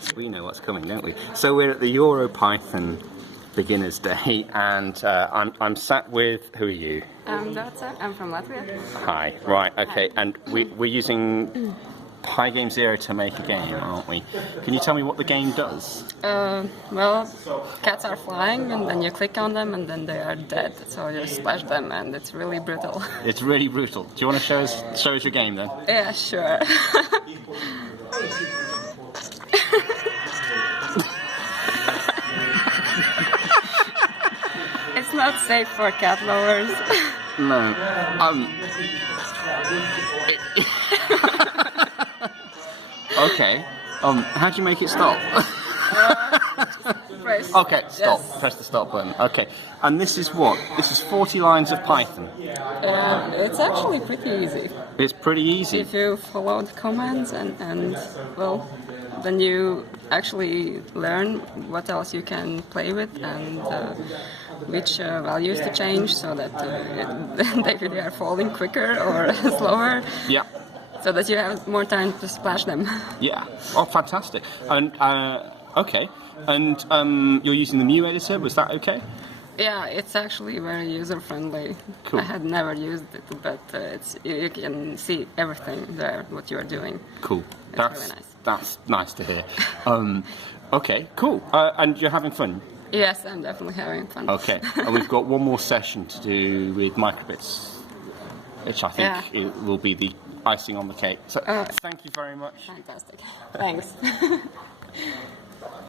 So we know what's coming, don't we? So we're at the EuroPython Beginners Day, and I'm sat with, who are you? I'm Dotsa. I'm from Latvia. Hi. Right. Okay. And we're using Pygame 0 to make a game, aren't we? Can you tell me what the game does? Well, cats are flying, and then you click on them, and then they are dead. So you splash them, and it's really brutal. It's really brutal. Do you want to show us your game then? Yeah, sure. It's not safe for cat lovers. No. Okay. How do you make it stop? Press. Okay, stop. Yes. Press the stop button. Okay. And this is what? This is 40 lines of Python. It's actually pretty easy. It's pretty easy. If you follow the commands and well, then you actually learn what else you can play with and which values to change so that they are falling quicker or slower. Yeah. So that you have more time to splash them. Yeah. Oh, fantastic. And okay. And you're using the Mu editor. Was that okay? Yeah, it's actually very user-friendly. Cool. I had never used it, but you can see everything there, what you are doing. Cool. It's really nice. That's nice to hear. Okay, cool. And you're having fun? Yes, I'm definitely having fun. Okay. And we've got one more session to do with microbits, which I think it will be the icing on the cake. So thank you very much. Fantastic. Thanks.